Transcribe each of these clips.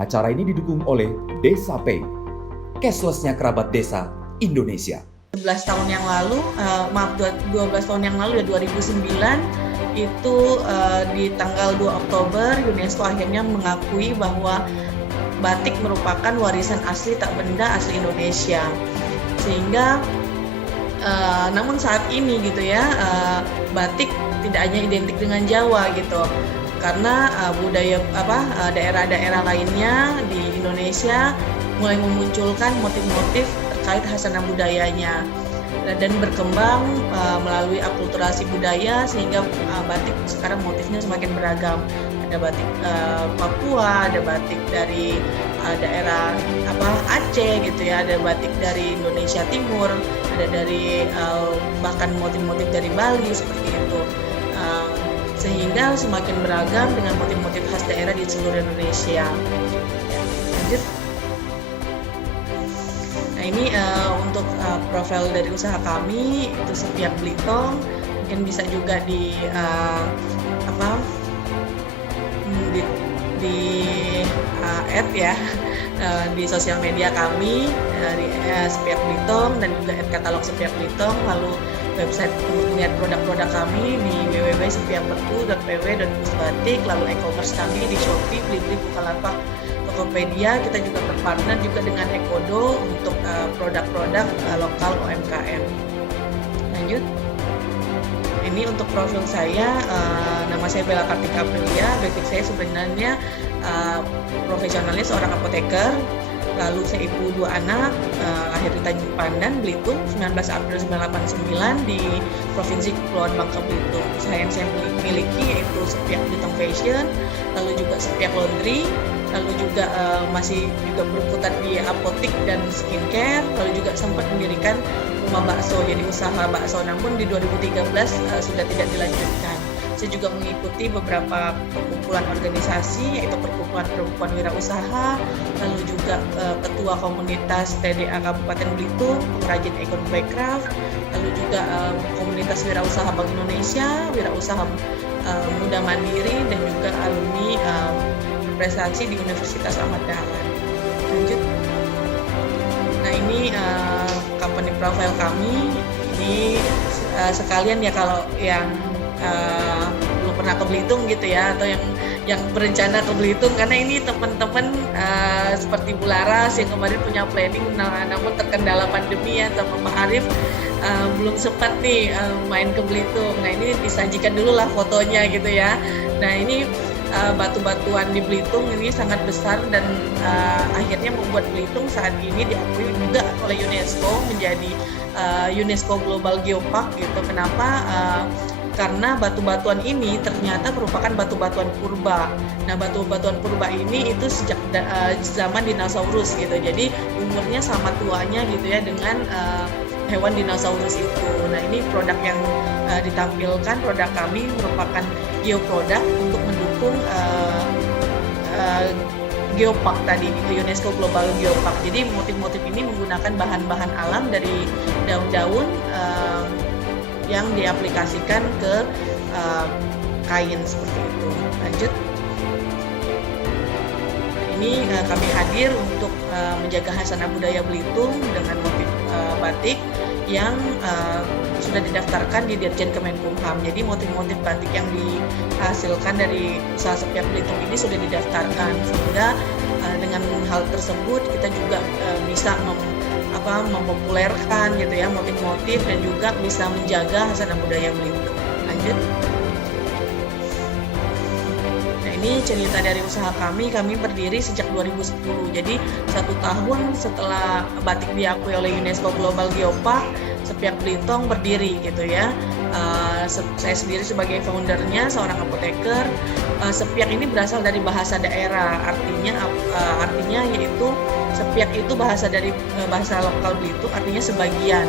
Acara ini didukung oleh Desa Pay, cashless-nya kerabat desa Indonesia. 12 tahun yang lalu, 12 tahun yang lalu ya 2009 itu di tanggal 2 Oktober UNESCO akhirnya mengakui bahwa batik merupakan warisan asli tak benda asli Indonesia. Sehingga namun saat ini gitu ya, batik tidak hanya identik dengan Jawa gitu. Karena budaya daerah-daerah lainnya di Indonesia mulai memunculkan motif-motif terkait khasanah budayanya dan berkembang melalui akulturasi budaya sehingga batik sekarang motifnya semakin beragam. Ada batik Papua, ada batik dari daerah Aceh gitu ya, ada batik dari Indonesia Timur, ada dari bahkan motif-motif dari Bali seperti itu. Sehingga semakin beragam dengan motif-motif khas daerah di seluruh Indonesia. Lanjut. Nah ini untuk profil dari usaha kami itu Sepiak Blitong, mungkin bisa juga di add ya di sosial media kami dari Sepiak Blitong dan juga katalog Sepiak Blitong, lalu website untuk melihat produk-produk kami di www.sepiakbeku.pw.pusbatik, lalu e-commerce kami di Shopee, Blibli, Bukalapak, Tokopedia. Kita juga berpartner juga dengan Ekodo untuk produk-produk lokal UMKM. Lanjut. Ini untuk profil saya, nama saya Bella Kartika Aprilia, basic saya sebenarnya profesionalnya seorang apoteker. Lalu saya ibu 2 anak, lahir di Tanjung Pandan, Belitung, 19 April 1989 di Provinsi Kepulauan Bangka Belitung. Usaha yang saya miliki yaitu Sepiak Blitong Fashion, lalu juga Sepiak Laundry, lalu juga masih juga berputar di apotik dan skincare, lalu juga sempat mendirikan rumah bakso, jadi usaha bakso, namun di 2013 sudah tidak dilanjutkan. Saya juga mengikuti beberapa perkumpulan organisasi, yaitu Perkumpulan Perempuan Wirausaha, lalu juga Ketua Komunitas TDA Kabupaten Belitung, Pengrajin Egon Backcraft, lalu juga Komunitas Wirausaha Bank Indonesia, Wirausaha Muda Mandiri, dan juga alumni berprestasi di Universitas Ahmad Dahlan. Lanjut. Nah ini company profile kami, ini sekalian ya kalau yang belum pernah ke Belitung gitu ya, atau yang berencana ke Belitung, karena ini teman-teman seperti Bu Laras yang kemarin punya planning, namun terkendala pandemi ya, sama Pak Arief belum sempat nih main ke Belitung. Nah ini disajikan dulu lah fotonya gitu ya. Nah ini batu-batuan di Belitung ini sangat besar dan akhirnya membuat Belitung saat ini diakui juga oleh UNESCO menjadi UNESCO Global Geopark gitu. Kenapa? Karena batu-batuan ini ternyata merupakan batu-batuan purba. Nah, batu-batuan purba ini itu sejak zaman dinosaurus gitu. Jadi umurnya sama tuanya gitu ya dengan hewan dinosaurus itu. Nah, ini produk yang ditampilkan, produk kami merupakan geoproduk untuk mendukung Geopark tadi, UNESCO Global Geopark. Jadi motif-motif ini menggunakan bahan-bahan alam dari daun-daun yang diaplikasikan ke kain seperti itu. Lanjut. Ini kami hadir untuk menjaga khasanah budaya Belitung dengan motif batik yang sudah didaftarkan di Dirjen Kemenkumham. Jadi motif-motif batik yang dihasilkan dari usaha Sepiak Belitung ini sudah didaftarkan, sehingga dengan hal tersebut kita juga bisa mempopulerkan gitu ya motif-motif dan juga bisa menjaga khasanah budaya Belitung. Lanjut. Nah ini cerita dari usaha kami berdiri sejak 2010. Jadi 1 tahun setelah batik diakui oleh UNESCO Global Geopark, Sepiak Blitong berdiri gitu ya. Saya sendiri sebagai foundernya, seorang apoteker. Sepiak ini berasal dari bahasa daerah, artinya yaitu Sepiak itu bahasa lokal Belitung, artinya sebagian.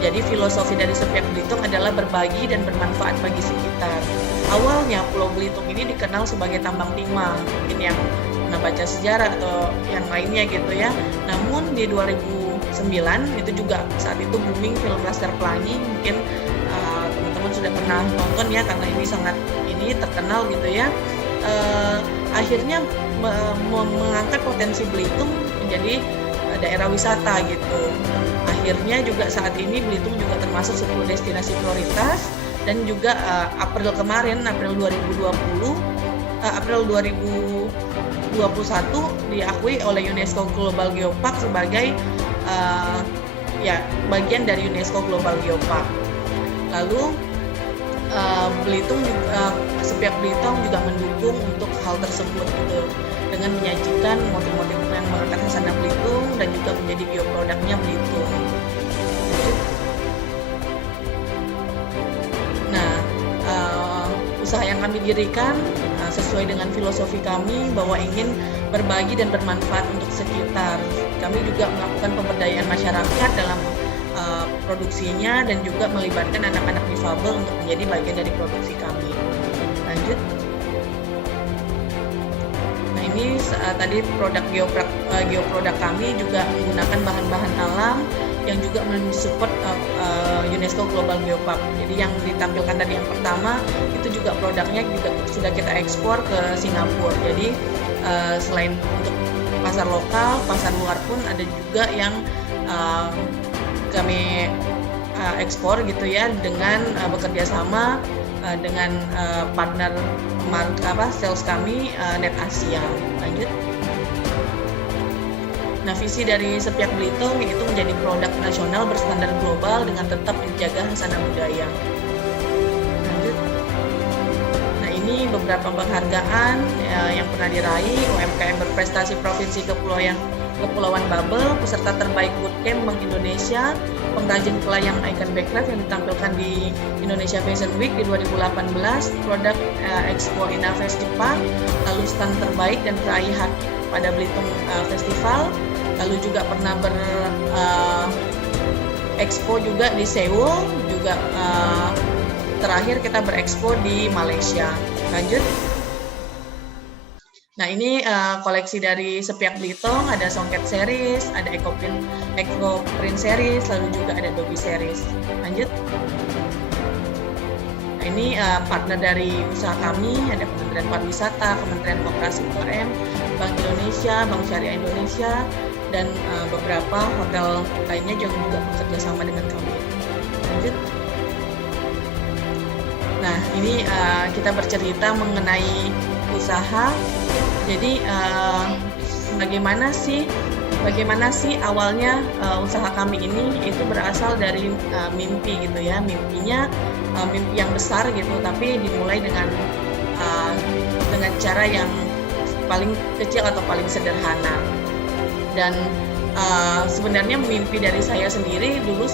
Jadi filosofi dari Sepiak Belitung adalah berbagi dan bermanfaat bagi sekitar. Awalnya Pulau Belitung ini dikenal sebagai tambang timah, mungkin yang pernah baca sejarah atau yang lainnya gitu ya. Namun di 2009 itu juga saat itu booming film Laskar Pelangi, mungkin teman-teman sudah pernah nonton ya, karena ini sangat terkenal gitu ya. akhirnya mengangkat potensi Belitung menjadi daerah wisata gitu. Akhirnya juga saat ini Belitung juga termasuk 10 destinasi prioritas, dan juga April 2021 diakui oleh UNESCO Global Geopark sebagai bagian dari UNESCO Global Geopark. Lalu Belitung juga, Sepiak Belitung juga mendukung untuk hal tersebut gitu, dengan menyajikan motif-motif yang mengangkat khasana Belitung dan juga menjadi bioproduknya Belitung. Nah, usaha yang kami dirikan sesuai dengan filosofi kami bahwa ingin berbagi dan bermanfaat untuk sekitar. Kami juga melakukan pemberdayaan masyarakat dalam produksinya dan juga melibatkan anak-anak difabel untuk menjadi bagian dari produksi kami. Lanjut. Nah, ini tadi produk geoproduk kami juga menggunakan bahan-bahan alam yang juga mensupport UNESCO Global Geopark. Jadi yang ditampilkan tadi yang pertama itu juga produknya juga sudah kita ekspor ke Singapura. Jadi selain untuk pasar lokal, pasar luar pun ada juga yang kami ekspor gitu ya, dengan bekerja sama dengan partner sales kami Net Asia. Lanjut. Nah, visi dari Sepiak Belitung yaitu menjadi produk nasional berstandar global dengan tetap menjaga khasana budaya. Lanjut. Nah, ini beberapa penghargaan yang pernah diraih UMKM berprestasi Provinsi Kepulauan Babel, peserta terbaik Bootcamp Bank Indonesia, pengrajin kelayang Icon Backcraft yang ditampilkan di Indonesia Fashion Week di 2018, produk Expo Inafest Jepang, lalu stand terbaik dan peraih hak pada Belitung Festival, lalu juga pernah expo juga di Seoul, juga terakhir kita berekspo di Malaysia. Lanjut. Nah, ini koleksi dari Sepiak Belitung, ada Songket series, ada Eco Print series, lalu juga ada Dobi series. Lanjut. Nah, ini partner dari usaha kami, ada Kementerian Pariwisata, Kementerian Koperasi UKM, Bank Indonesia, Bank Syariah Indonesia, dan beberapa hotel lainnya juga bekerja sama dengan kami. Lanjut. Nah, ini kita bercerita mengenai usaha. Jadi bagaimana sih awalnya usaha kami ini itu berasal dari mimpi gitu ya, mimpinya mimpi yang besar gitu, tapi dimulai dengan cara yang paling kecil atau paling sederhana. Dan sebenarnya mimpi dari saya sendiri dulu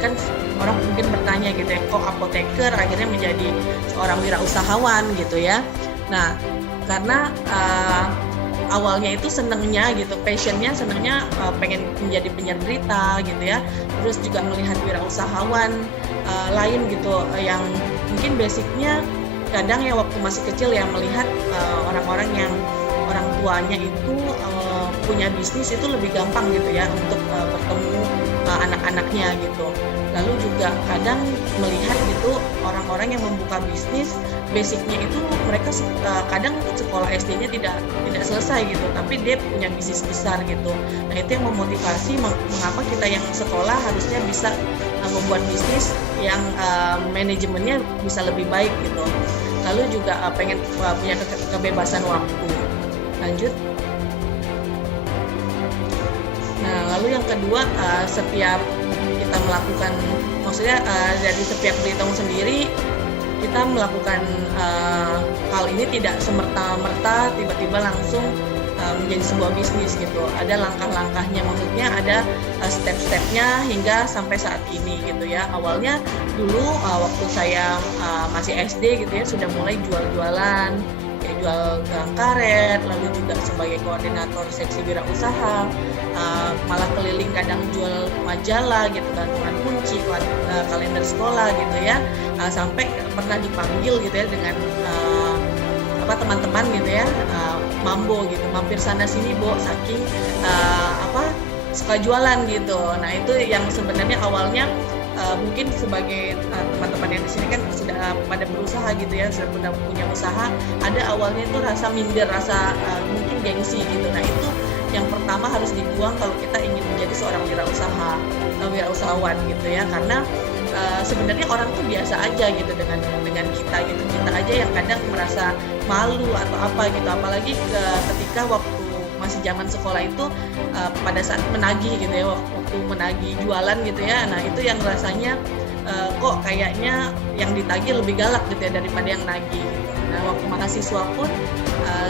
kan orang mungkin bertanya gitu ya, kok apoteker akhirnya menjadi seorang wirausahawan gitu ya. Nah, karena awalnya itu senengnya gitu, passionnya senengnya pengen menjadi penyiar berita gitu ya, terus juga melihat wirausahawan lain gitu yang mungkin basicnya kadang ya waktu masih kecil ya melihat orang-orang yang orang tuanya itu punya bisnis itu lebih gampang gitu ya untuk bertemu anak-anaknya gitu. Lalu juga kadang melihat gitu orang-orang yang membuka bisnis basicnya itu mereka kadang sekolah SD-nya tidak selesai gitu, tapi dia punya bisnis besar gitu. Nah, itu yang memotivasi mengapa kita yang sekolah harusnya bisa membuat bisnis yang manajemennya bisa lebih baik gitu. Lalu juga pengen punya kebebasan waktu. Lanjut. Nah, lalu yang kedua, setiap kita melakukan, maksudnya dari Sepiak Belitung sendiri kita melakukan hal ini tidak semerta-merta tiba-tiba langsung menjadi sebuah bisnis gitu. Ada langkah-langkahnya, maksudnya ada step-stepnya hingga sampai saat ini gitu ya. Awalnya dulu waktu saya masih SD gitu ya sudah mulai jual-jualan, ya jual gelang karet, lalu juga sebagai koordinator seksi wirausaha, malah keliling kadang jual majalah gitu, gantungan kunci, kalender sekolah gitu ya, sampai pernah dipanggil gitu ya dengan teman-teman gitu ya, mambo gitu, mampir sana sini Bo, saking suka jualan gitu. Nah, itu yang sebenarnya awalnya mungkin sebagai teman-teman yang di sini kan sudah pada berusaha gitu ya, sudah punya usaha, ada awalnya itu rasa minder, rasa mungkin gengsi gitu. Nah itu yang pertama harus dibuang kalau kita ingin menjadi seorang wirausahawan gitu ya, karena sebenarnya orang tuh biasa aja gitu dengan kita gitu, kita aja yang kadang merasa malu atau apa gitu, apalagi ketika waktu masih zaman sekolah itu pada saat menagih gitu ya, waktu menagih jualan gitu ya, nah itu yang rasanya kok kayaknya yang ditagih lebih galak gitu ya daripada yang nagih gitu. Nah waktu mahasiswa pun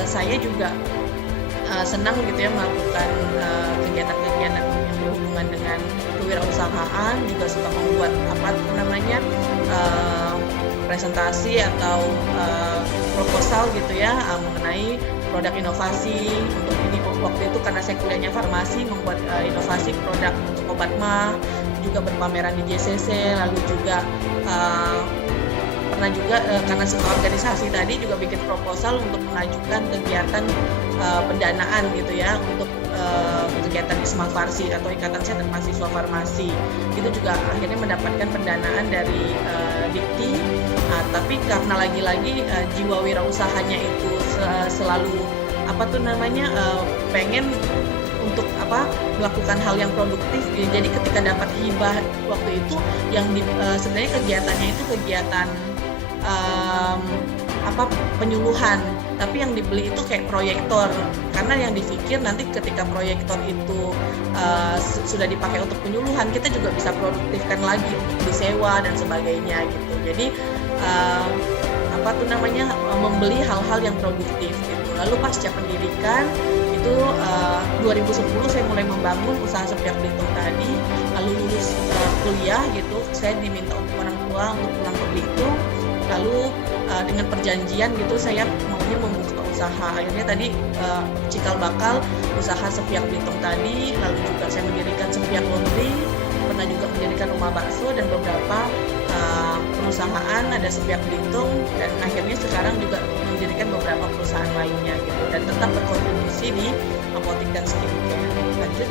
saya juga senang gitu ya melakukan kegiatan-kegiatan yang berhubungan dengan kewirausahaan, juga suka membuat presentasi atau proposal gitu ya mengenai produk inovasi. Untuk ini waktu itu karena saya kuliahnya farmasi, membuat inovasi produk untuk obat mah, juga berpameran di JCC, lalu juga pernah juga karena suka organisasi tadi juga bikin proposal untuk mengajukan kegiatan pendanaan gitu ya untuk kegiatan ISMA Farsi atau Ikatan Senat Mahasiswa Farmasi. Itu juga akhirnya mendapatkan pendanaan dari Dikti, tapi karena lagi-lagi jiwa wirausahanya itu selalu pengen untuk melakukan hal yang produktif. Jadi ketika dapat hibah waktu itu yang sebenarnya kegiatannya itu kegiatan penyuluhan, tapi yang dibeli itu kayak proyektor, karena yang dipikir nanti ketika proyektor itu sudah dipakai untuk penyuluhan, kita juga bisa produktifkan lagi untuk disewa dan sebagainya gitu. Jadi membeli hal-hal yang produktif gitu. Lalu pasca pendidikan itu 2010 saya mulai membangun usaha Sepiak Belitung tadi. Lalu lulus kuliah gitu, saya diminta untuk orang tua untuk pulang ke Belitung. Lalu dengan perjanjian gitu saya maunya membuka usaha. Akhirnya tadi cikal bakal usaha Sepiak Belitung tadi. Lalu juga saya mendirikan Sepiak Laundry, pernah juga mendirikan rumah bakso dan beberapa perusahaan, ada Sepiak Belitung, dan akhirnya sekarang juga mendirikan beberapa perusahaan lainnya gitu, dan tetap berkontribusi di apotek dan skincare. Lanjut.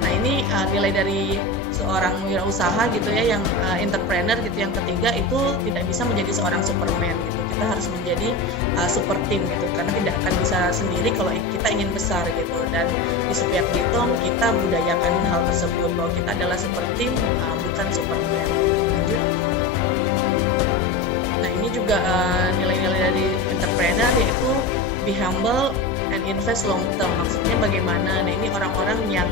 Nah ini nilai dari seorang wirausaha gitu ya, yang entrepreneur gitu, yang ketiga itu tidak bisa menjadi seorang superman gitu. Kita harus menjadi super team gitu, karena tidak akan bisa sendiri kalau kita ingin besar gitu. Dan di Sepiak Belitung kita budayakan hal tersebut, bahwa kita adalah super team, bukan superman. Lanjut. Nah ini juga nilai-nilai dari entrepreneur, yaitu be humble and invest long term. Maksudnya bagaimana? Nah ini orang-orang yang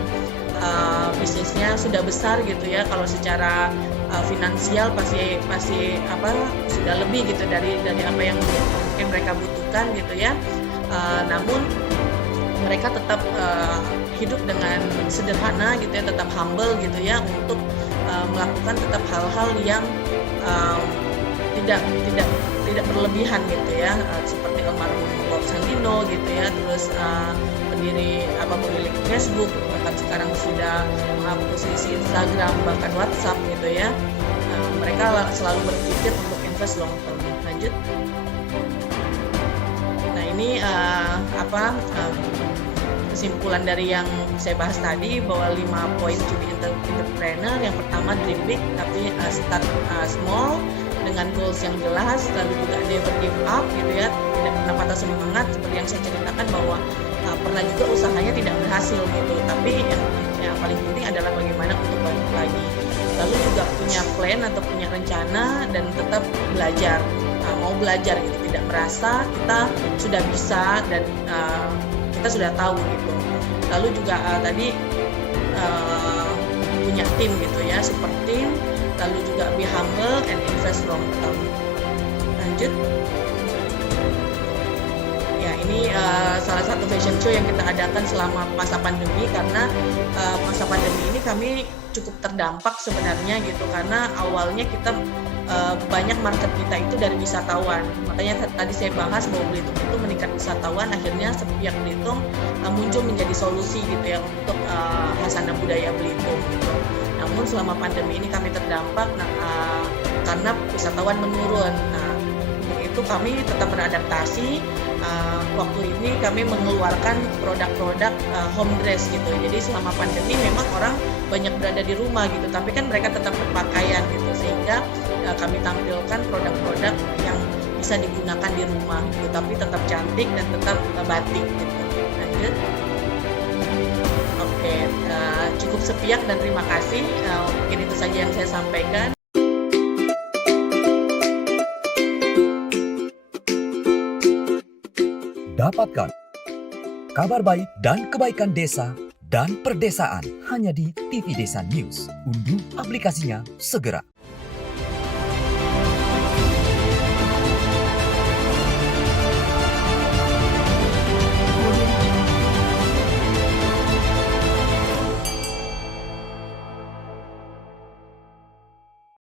bisnisnya sudah besar gitu ya, kalau secara finansial pasti sudah lebih gitu dari apa yang mungkin mereka butuhkan gitu ya, namun mereka tetap hidup dengan sederhana gitu ya, tetap humble gitu ya, untuk melakukan tetap hal-hal yang tidak berlebihan gitu ya, seperti almarhum Bob Sandino gitu ya, terus pemilik Facebook, bahkan sekarang sudah mengakuisisi Instagram, bahkan WhatsApp gitu ya. Mereka selalu berpikir untuk invest long term. Lanjut. Nah ini kesimpulan dari yang saya bahas tadi, bahwa 5 poin to be entrepreneur. Yang pertama, dream big, tapi start small dengan goals yang jelas. Lalu juga never give up gitu ya, tidak pernah patah semangat, seperti yang saya ceritakan bahwa pernah juga usahanya tidak berhasil gitu, tapi yang paling penting adalah bagaimana untuk balik lagi. Lalu juga punya plan atau punya rencana, dan tetap belajar, mau belajar gitu, tidak merasa kita sudah bisa dan kita sudah tahu gitu. Lalu juga tadi punya tim gitu ya, super team. Lalu juga be humble and invest long term. Lanjut. Ya ini salah satu fashion show yang kita adakan selama masa pandemi, karena masa pandemi ini kami cukup terdampak sebenarnya gitu, karena awalnya kita banyak market kita itu dari wisatawan. Makanya tadi saya bahas bahwa Belitung itu meningkat wisatawan, akhirnya Sepiak Belitung muncul menjadi solusi gitu ya untuk khasanah budaya Belitung gitu. Namun selama pandemi ini kami terdampak karena wisatawan menurun. Nah, untuk itu kami tetap beradaptasi waktu ini kami mengeluarkan produk-produk home dress gitu. Jadi selama pandemi memang orang banyak berada di rumah gitu, tapi kan mereka tetap berpakaian gitu, sehingga kami tampilkan produk-produk yang bisa digunakan di rumah gitu, tapi tetap cantik dan tetap batik gitu. Lanjut. Oke, cukup sepiak dan terima kasih. Mungkin itu saja yang saya sampaikan. Dapatkan kabar baik dan kebaikan desa dan perdesaan hanya di TV Desa News. Unduh aplikasinya segera.